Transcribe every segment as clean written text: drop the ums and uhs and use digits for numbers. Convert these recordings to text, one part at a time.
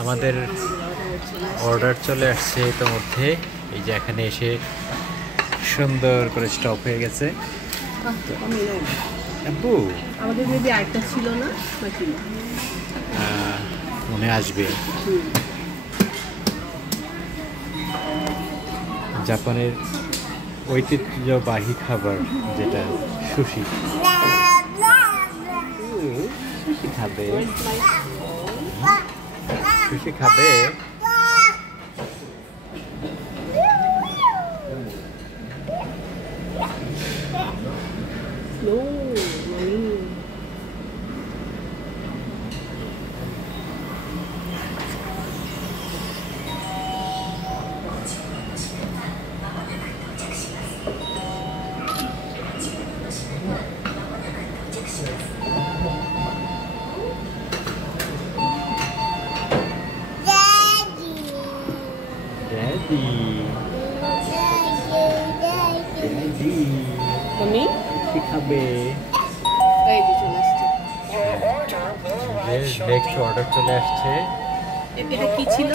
আমাদের অর্ডার চলে আসছে ইতিমধ্যে। এই যে এখানে এসে সুন্দর করে স্টপ হয়ে গেছে। আপু আমাদের যদি আরেকটা ছিল না নাকি মনে আসবে। জাপানের ঐতিহ্যবাহী খাবার যেটা সুশি। সুশি খাবে, সুশি খাবে। No, mommy. Daddy. Daddy. Mommy? কি খাবে? এই যে চলে আসছে। নেক্সট অর্ডার চলে আসছে। এটা কি ছিল?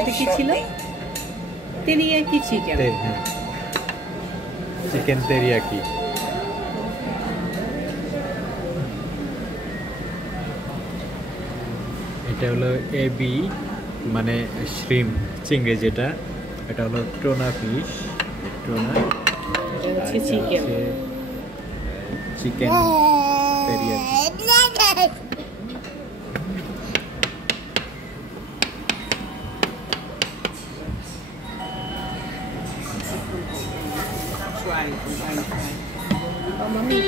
এটা কি ছিল? Teriyaki chicken. Chicken teriyaki. এটা হলো এবি মানে শ্রিম চিংড়ি যেটা, এটা হলো টোনা ফিশ, টোনা। এটা হচ্ছে chicken. Chicken teriyaki. Try. Oh, mommy.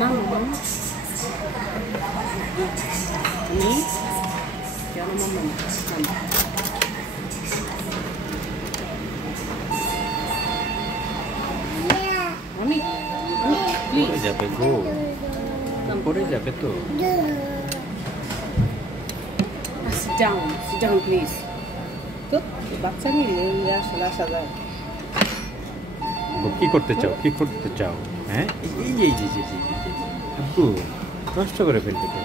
No, mom. Me? Quiero mamá. Mommy. Please. পড়ে যাবে গো, পড়ে যাবে তো। Sit down, please. তো বাচ্চা নিয়ে আসলে আসা যায়। কি করতে চাও, কি করতে চাও? হ্যাঁ এই যে আপু নষ্ট করে ফেলতে তো।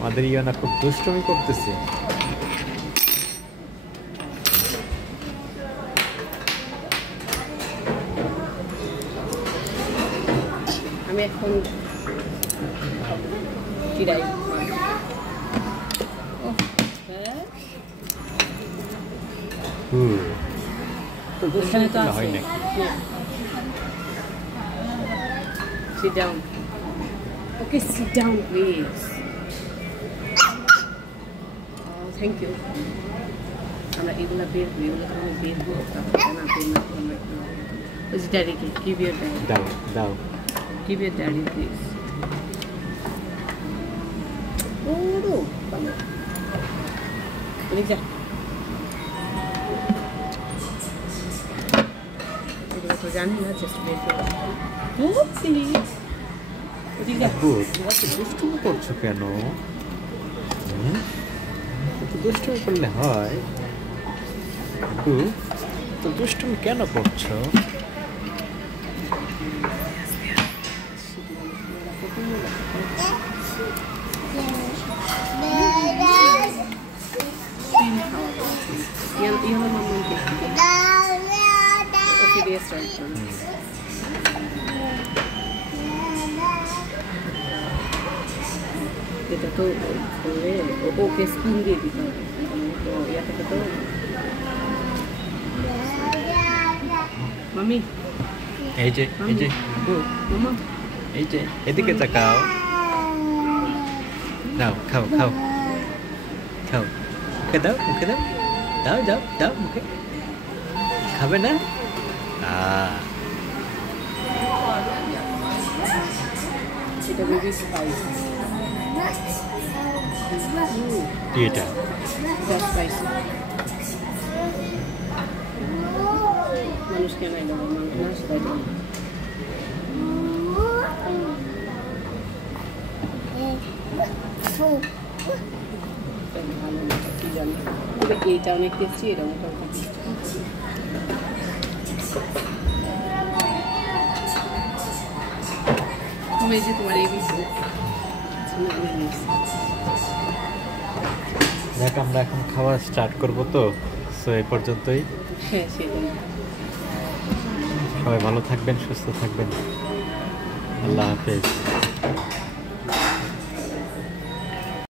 আমাদের ইয়ানা খুব দুষ্টমি করতেছে। আমি এখন কিরাই তো দুষ্টমি করলে হয় নাকি? Sit down. Okay, sit down, please. Oh, thank you. আমরা এগুলা বের করি, এগুলো তো আমি বের করতাম না, বের না করলে ওই ড্যাডিকে give your daddy. দাও Give your daddy, please. Oh, vamos. Vení ya. এগুলো তো জানি না, just বের করে। Oh, please. আপু তোমাকে দুষ্টুমি করছো কেন? দুষ্টুমি করলে হয়? আপু তো দুষ্টুমি কেন করছো? Okay, they start. এটা তো করে ওকে স্পুন দিয়ে দিতে হবে, তো ইয়া থেকে তো মামি এই যে মামা এই যে এদিকে তাকাও। দাও খাও মুখে দাও মুখে। খাবে না? এটা বেবি স্পাইস। কি এটা? স্পাইসি মানুষ কেন মানুষ তাই ভালো কি জানি, তবে এইটা অনেক টেস্টি, এটা মোটামুটি তুমি এই যে তোমার ABC আমি নিয়েছি। দেখ আমরা এখন খাওয়া স্টার্ট করবো তো, সো এই পর্যন্তই। হ্যাঁ সেটাই। সবাই ভালো থাকবেন, সুস্থ থাকবেন। আল্লাহ হাফেজ।